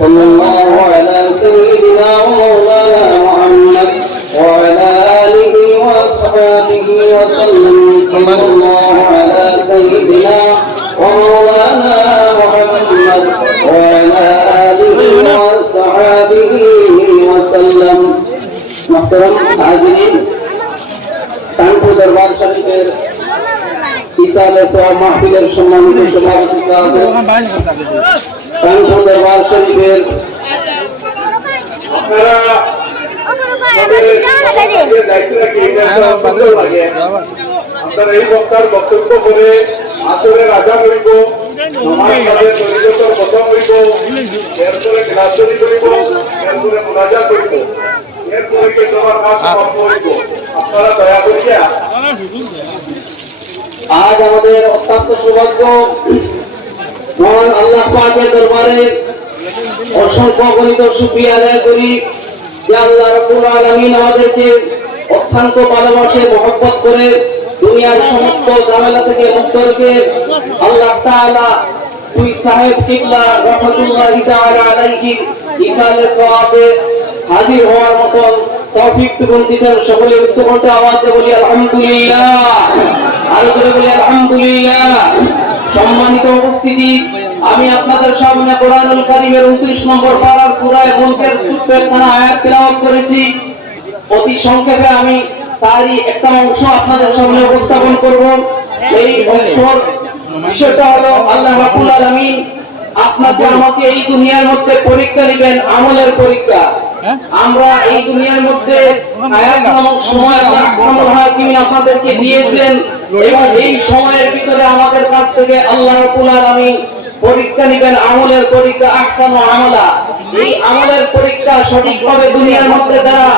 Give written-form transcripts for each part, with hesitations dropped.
صلى الله على سيدنا ومولانا محمد وعلى آله وأصحابه وسلم. صلى الله على سيدنا ومولانا محمد وعلى آله وأصحابه وسلم. محترم हाज़िरीन, कानपुर दरबार शरीफের ইসালে সওয়াব মাহফিলের সম্মানিত সভাপতি কানপুর দরবার শরীফের আপনারা এই বক্তার বক্তব্য করে আসরের আজান হইব, সমাজের দরিদ্রতার কথা হইব, এরপরে ক্লাসরি হইব, এরপরে মুনাজাত হইব, এরপরে কে সবার কাজ সমাপ্ত হইব। আপনারা দয়া করিয়া আজ আমাদের অত্যন্ত সৌভাগ্য, মহান আল্লাহ পাকের দরবারে অসংখ্য গণিত শুকরিয়া আদায় করি যে আল্লাহ রাব্বুল আলামিন আমাদেরকে অত্যন্ত ভালোবাসে, মহব্বত করে দুনিয়ার সমস্ত ঝামেলা থেকে মুক্ত রেখে আল্লাহ তাআলা দুই সাহেব কিবলা রাহমাতুল্লাহি তাআলা আলাইহি ইসালে সওয়াবে হাজির হওয়ার মতো তৌফিক টুকুন দিতেন। সকলে উচ্চকণ্ঠে আওয়াজে বলি আলহামদুলিল্লাহ, আরো জোরে বলি আলহামদুলিল্লাহ। সম্মানিত উপস্থিতি, আমি আপনাদের সামনে কোরআনুল কারীমের 29 নম্বর পারার সূরা মুলকের 14 আয়াত তেলাওয়াত করেছি। অতি সংক্ষেপে আমি তারই একটা অংশ আপনাদের সামনে উপস্থাপন করব। এই অংশের বিষয়টা হলো আল্লাহ রাব্বুল আলামিন আপনাকে আমাকে এই দুনিয়ার মধ্যে পরীক্ষা নেবেন, আমলের পরীক্ষা। আমরা এই দুনিয়ার মধ্যে হায়াত নামক সময় আল্লাহ রাব্বুল হাকিমিন আপনাদেরকে দিয়েছেন, এবং এই সময়ের ভিতরে আমাদের কাছ থেকে আল্লাহ রাব্বুল আলামিন পরীক্ষা নেবেন, আমলের পরীক্ষা, আহসানু আমালা। এই আমলের পরীক্ষা সঠিকভাবে দুনিয়ার মধ্যে যারা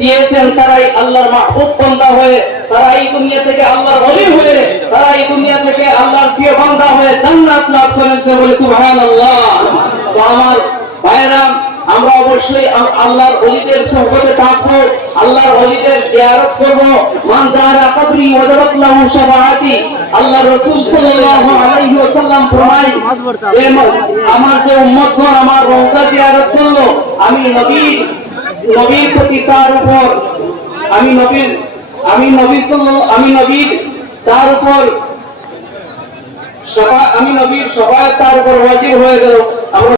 দিয়েছেন তারাই আল্লাহর মাহবুব বান্দা হয়ে, তারা এই দুনিয়া থেকে আল্লাহর ওলি হয়ে, তারা এই দুনিয়া থেকে আল্লাহর প্রিয় বান্দা হয়ে জান্নাত লাভ করেছে, বলে সুবহানাল্লাহ। তো আমার ভাইরা, আমরা অবশ্যই আল্লাহর ওলিদের সুহবতে থাকবো, আল্লাহর ওলিদের জিয়ারত করব। মান যারা কবরি ওয়াজাবাত লাহু শাফাআতি, আল্লাহ রাসূল সাল্লাল্লাহু আলাইহি ওয়াসাল্লাম ফরমায়, আমার যে উম্মতগণ আমার রওজা জিয়ারত করলো, আমি নবীর প্রতি তার উপর আমি নবীর তার উপর শাফাআত তার উপর ওয়াজিব হয়ে গেল।